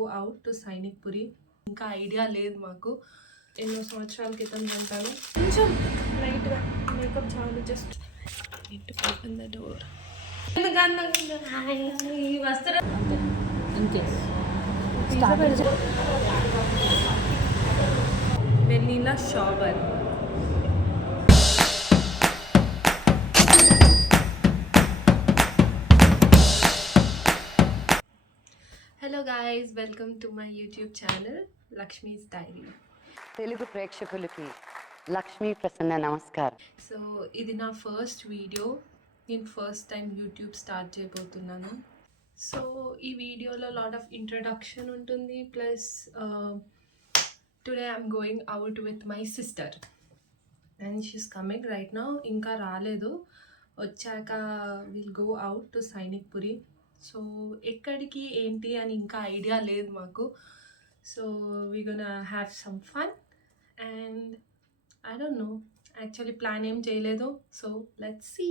go out to Sainik Puri. ఇంకా idea లేదు మాకు. ఎన్నో సంవత్సరాల క్రితం అంటాను. కొంచెం లైట్గా మేకప్ చాలు. Just need to open the door. వెన్నీలా షాబర్. Hello guys, welcome to my YouTube channel Lakshmi's diary. Telugu ప్రేక్షకులకి లక్ష్మీ ప్రసన్న నమస్కారం. సో ఇది నా ఫస్ట్ వీడియో. నేను ఫస్ట్ టైం యూట్యూబ్ స్టార్ట్ చేయబోతున్నాను. సో ఈ వీడియోలో లాట్ ఆఫ్ ఇంట్రడక్షన్ ఉంటుంది. Plus today I'm going out with my sister and she's coming right now. ఇంకా రాలేదు, వచ్చాక will go out to Sainikpuri. So ఎక్కడికి ఏంటి అని ఇంకా ఐడియా లేదు మాకు. So we gonna have some fun and I don't know, actually plan ఏం చేయలేదు. So let's see.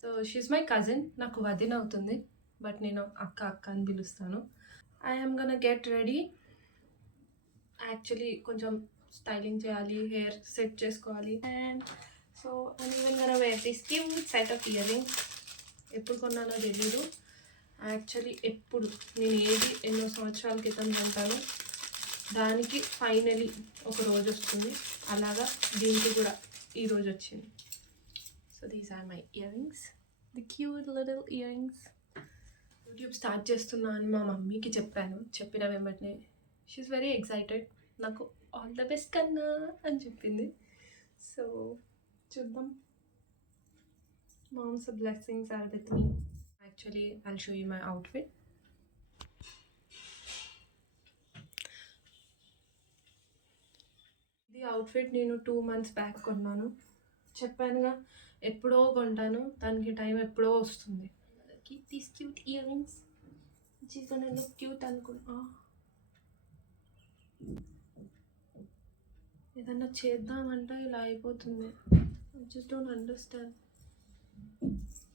So she's my cousin, నాకు వదిన అవుతుంది, బట్ నేను అక్క అక్క అని పిలుస్తాను. I am gonna get ready. Actually కొంచెం స్టైలింగ్ చేయాలి, హెయిర్ సెట్ చేసుకోవాలి. And so I'm even gonna wear this cute set of earrings. ఎప్పుడు కొన్నానో తెలీదు యాక్చువల్లీ. ఎప్పుడు నేను ఏది ఎన్నో సంవత్సరాల క్రితం అంటాను, దానికి ఫైనలీ ఒక రోజు వస్తుంది. అలాగా దీనికి కూడా ఈరోజు వచ్చింది. So these are my earrings, the cute little earrings. YouTube start చేస్తున్నా అని మా మమ్మీకి చెప్పాను. చెప్పిన వెంబటనే షీఈస్ వెరీ ఎక్సైటెడ్. నాకు ఆల్ ద బెస్ట్ కన్నా అని చెప్పింది. సో చూద్దాం. Mom's blessings are with me. Actually, I'll show you my outfit. The outfit నేను 2 months బ్యాక్ కొన్నాను. చెప్పానుగా ఎప్పుడో కొంటాను, దానికి టైం ఎప్పుడో వస్తుంది. Keep these cute earrings. She's gonna look cute అనుకున్నా. ఏదన్నా చేద్దామంటే ఇలా అయిపోతుంది. I just don't understand.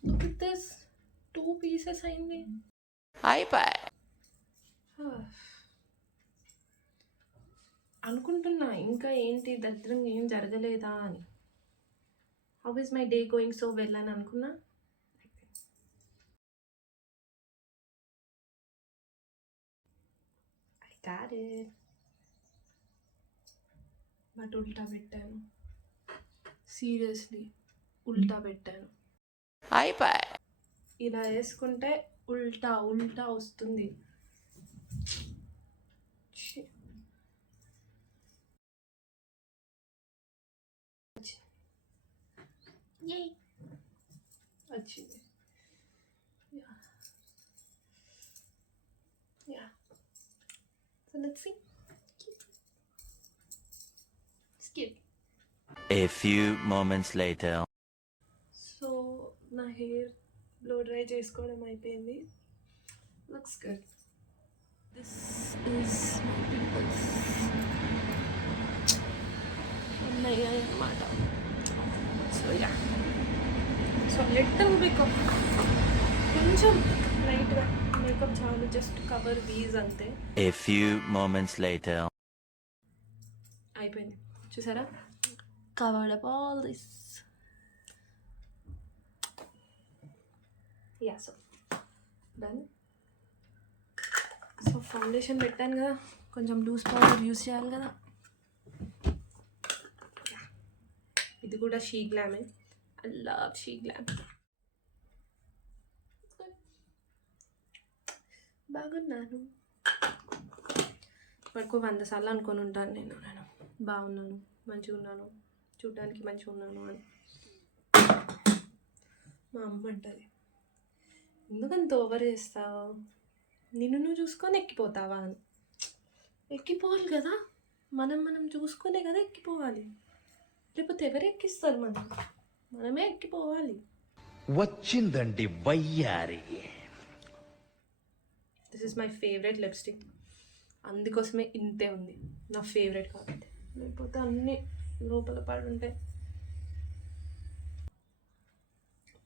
Look at this. 2 pieces అయింది. అయిపోయి అనుకుంటున్నా ఇంకా ఏంటి దరిద్రంగా ఏం జరగలేదా అని. How is my day going so well అని అనుకున్నా. I got it. బట్ ఉల్టా పెట్టాను. సీరియస్లీ ఉల్టా పెట్టాను. అయిపోయి ఇలా వేసుకుంటే ఉల్టా ఉల్టా వస్తుంది. వచ్చింది. So let's see. Skip. A few moments later. So నా హెయిర్ బ్లో డ్రై చేసుకోవడం అయిపోయింది. Looks good. This is my pimples ఉన్నాయి అన్నమాట. So yeah, so little makeup, కొంచెం లైట్గా మేకప్ చాలు. జస్ట్ కవర్ దీస్ అంతే. A few moments later. అయిపోయింది చూసారా, covered up all this. Yeah, so done. So foundation పెట్టాను కదా, కొంచెం లూజ్ పౌడర్ యూస్ చేయాలి కదా. ఇది కూడా షీ గ్లామే. I love Sheglam. బాగున్నాను. వరకు 100 సార్లు అనుకొని ఉంటాను నేను బాగున్నాను, మంచిగా ఉన్నాను, చూడ్డానికి మంచిగా ఉన్నాను అని. మా అమ్మ అంటది, ఎందుకంత ఓవర్ చేస్తావు, నిన్ను నువ్వు చూసుకొని ఎక్కిపోతావా అని. ఎక్కిపోవాలి కదా, మనం చూసుకునే కదా ఎక్కిపోవాలి. లేకపోతే ఎవరు ఎక్కిస్తారు? మనమే ఎక్కిపోవాలి. వచ్చిందండి వయ్యారి. This is my favourite lipstick. అందుకోసమే ఇంతే ఉంది, నా ఫేవరెట్ కాబట్టి. లేకపోతే అన్నీ లోపల పడి ఉంటాయి.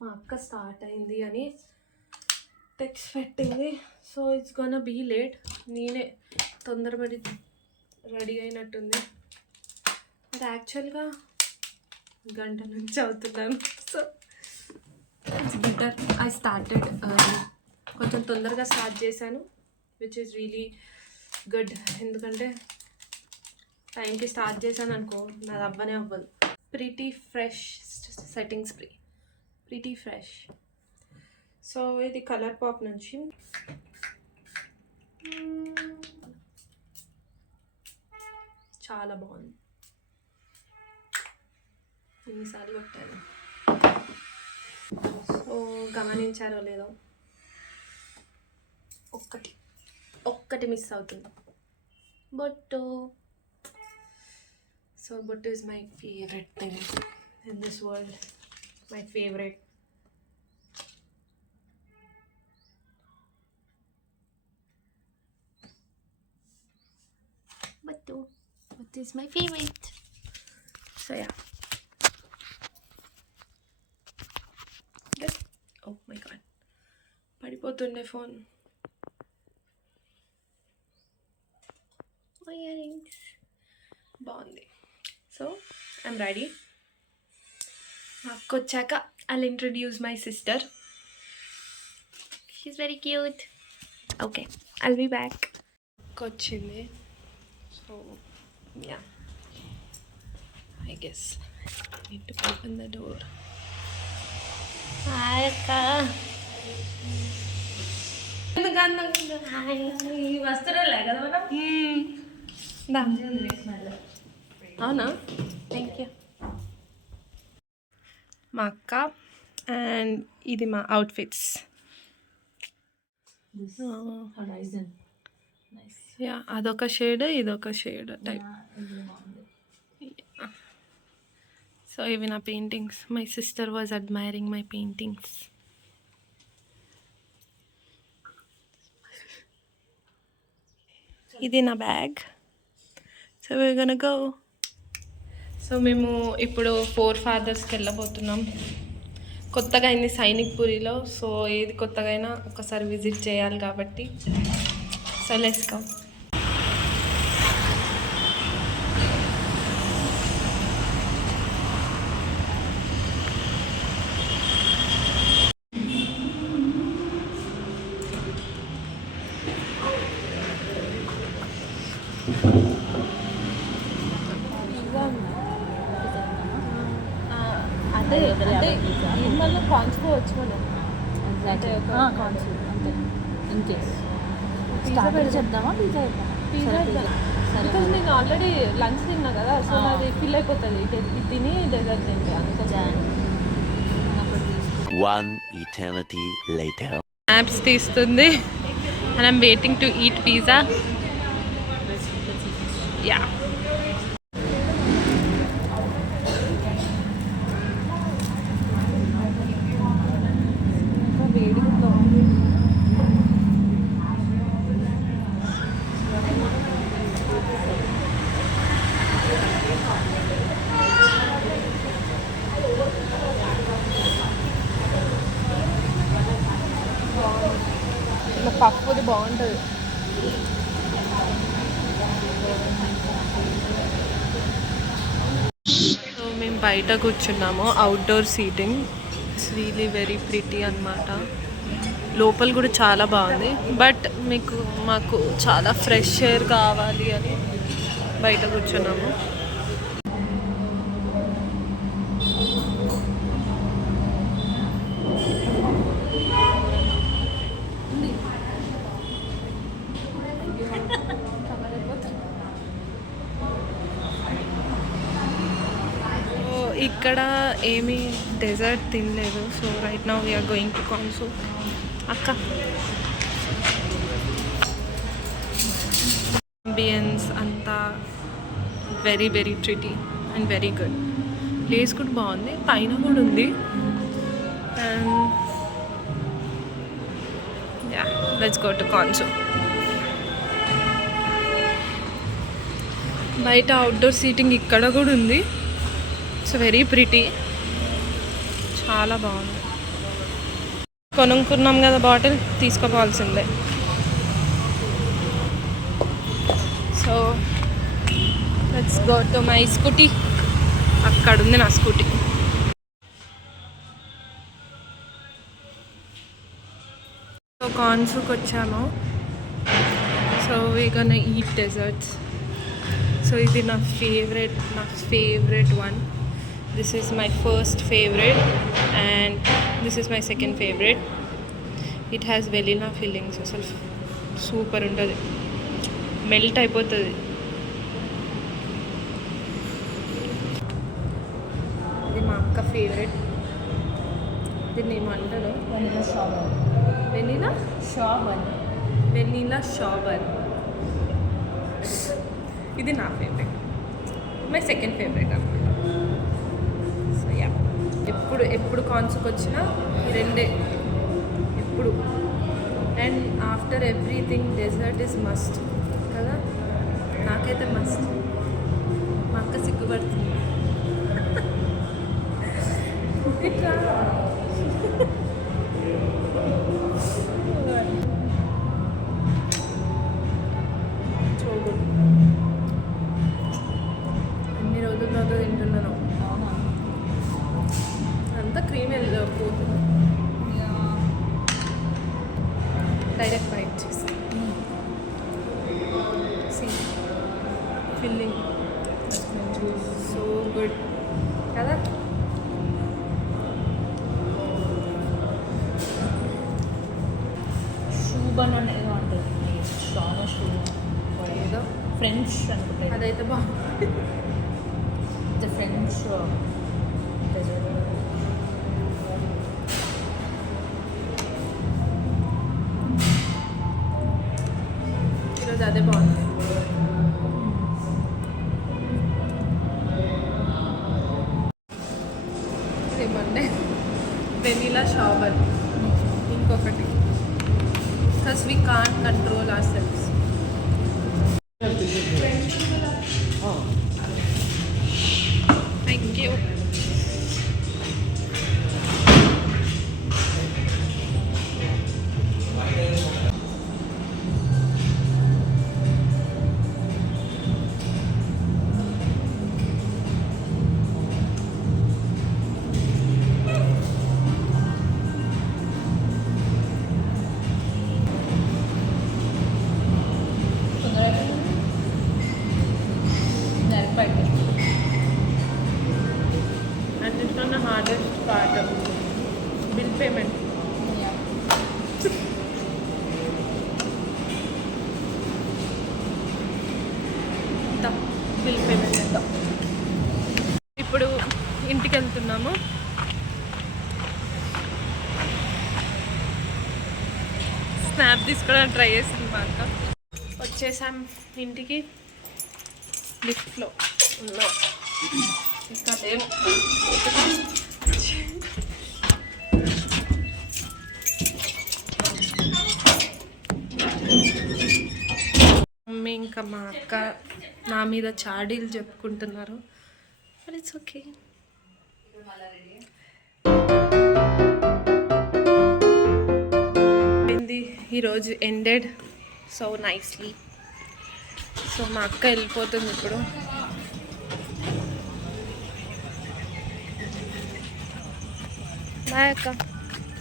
మా అక్క స్టార్ట్ అయింది అని టెక్స్ట్ పెట్టింది. So it's gonna be late. నేనే తొందరపడి రెడీ అయినట్టుంది. బట్ యాక్చువల్గా గంట నుంచి అవుతున్నాను. So it's better I started కొంచెం తొందరగా స్టార్ట్ చేశాను, విచ్ ఈస్ రియలీ గుడ్. ఎందుకంటే టైంకి స్టార్ట్ చేశాను అనుకో, నాది అవ్వదు. Pretty fresh setting spray, pretty fresh. So ఇది కలర్ పాప్ నుంచి. చాలా బాగుంది. ఎన్నిసార్లు కొట్టాను. సో గమనించారో లేదో, ఒక్కటి మిస్ అవుతుంది, బొట్టు. సో బొట్టు is my favorite thing in this world. My favorite. Bottu is my favorite. So yeah. Good. Oh my god. పడిపోతుండే ఫోన్. ఇయరింగ్స్ బాగుంది. So I'm ready. అక్క వచ్చాక I'll introduce my sister. She's very cute. Okay, I'll be back. అక్క వచ్చింది. So yeah, I guess need to open the door. Hi అక్క. వస్తారులే కదా మనం. అవునా, థ్యాంక్ యూ. మా అక్క అండ్ ఇది మా అవుట్ఫిట్స్. యా, అదొక షేడ్, ఇదొక షేడ్ టైప్. సో ఇవి నా paintings. My sister was admiring my paintings. ఇది నా bag. So we're gonna go. So మేము ఇప్పుడు 4 ఫాదర్స్కి వెళ్ళబోతున్నాం. కొత్తగా అయింది సైనిక్పురిలో. సో ఏది కొత్తగా అయినా ఒకసారి విజిట్ చేయాలి కాబట్టి. So let's go. అదే అంటే మళ్ళీ కాన్సుకోవచ్చు మనం. అంటే కాన్స్ అంతే. ఇన్ కేస్ స్టార్టర్ చెప్దామా, పిజ్జా పిజ్జా. బికాజ్ నేను ఆల్రెడీ లంచ్ తిన్నా కదా, సో అది ఫిల్ అయిపోతుంది. ఇది తిని డెజర్ట్ తింటే అందుకోసం. One eternity later. మ్యాప్స్ తీస్తుంది and I'm waiting to eat pizza. Yeah. పప్పుది బాగుంటుంది. సో మేము బయట కూర్చున్నాము, outdoor seating. It's really very pretty అన్నమాట. లోపల కూడా చాలా బాగుంది. బట్ మాకు చాలా ఫ్రెష్ ఎయిర్ కావాలి అని బయట కూర్చున్నాము. ఇక్కడ ఏమీ డెజర్ట్ తినలేదు. So right now we are going to కాన్సో. అక్క అంబియన్స్ అంతా very very pretty and very good. Place కూడా బాగుంది, పైన కూడా ఉంది. And yeah, let's go to కాన్సో. బయట అవుట్డోర్ సీటింగ్ ఇక్కడ కూడా ఉంది. ఇట్స్ వెరీ ప్రిటీ, చాలా బాగుంది. కొనుక్కున్నాం కదా బాటిల్, తీసుకోవాల్సిందే. So let's go to my scooty. అక్కడ ఉంది నా స్కూటీ. సో కాన్సుకి వచ్చాను. So we gonna eat desserts. So ఇది నా favourite one. This is my first favourite and this is my second favourite. It has vanilla fillings. అసలు super ఉంటుంది, melt అయిపోతుంది. ఇది మా అక్క ఫేవరెట్. దీన్ని ఏమంటారు? వెనిలా షాబర్. ఇది నా ఫేవరెట్, మై సెకండ్ ఫేవరెట్ అనమాట. సో యా, ఎప్పుడు కాన్సుకి వచ్చినా ఈ రెండే ఎప్పుడు. And after everything dessert is must కదా, నాకైతే మస్ట్. మా అక్క సిగ్గుపడుతుంది. ఇట్లా అన్ని రోజుల తర్వాత తింటున్నాను. అంతా క్రీమ్ పోతుంది. డైరెక్ట్ బైట్ చేసి ఫిల్లింగ్ సో గుడ్ కదా. షూబన్ అనేది ఉంటుంది, చాలా షూ ఏదో ఫ్రెంచ్ అనుకుంటే. అదైతే బాగుంది. French dessert. ఈరోజు అదే బాగుంది. ఏమంటే వెనిలా షాబర్ ఇంకొకటి, because we can't control our selfs. Thank you. అన్నిటికన్నా hardest part bill payment. Bill payment చేద్దాం. ఇప్పుడు ఇంటికి వెళ్తున్నాము. స్నాప్ తీసుకోవడానికి ట్రై చేసింది మా అక్క. వచ్చేసాం ఇంటికి. లిఫ్ట్లో ఉన్నాం. ఇంకా లేవు. మమ్మీ ఇంకా మా అక్క నా మీద చాడీలు చెప్పుకుంటున్నారు. But it's okay. ఈరోజు ఎండెడ్ సో నైస్లీ. సో మా అక్క వెళ్ళిపోతుంది ఇప్పుడు. బాయ్ అక్క.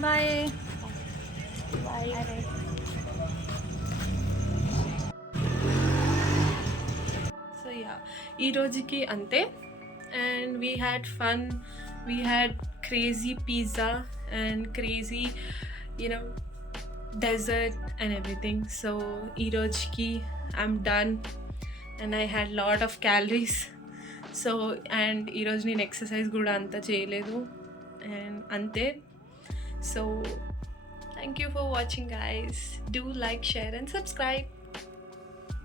Bye bye. సో యా, ఈ రోజుకి అంతే. And we had fun, we had crazy pizza and crazy Uno dessert and everything. So ఈ రోజుకి I'm done and I had lot of calories. So and ఈరోజు నేను ఎక్సర్సైజ్ కూడా అంతా చేయలేదు అండ్ అంతే. సో thank you for watching guys. Do like, share and subscribe.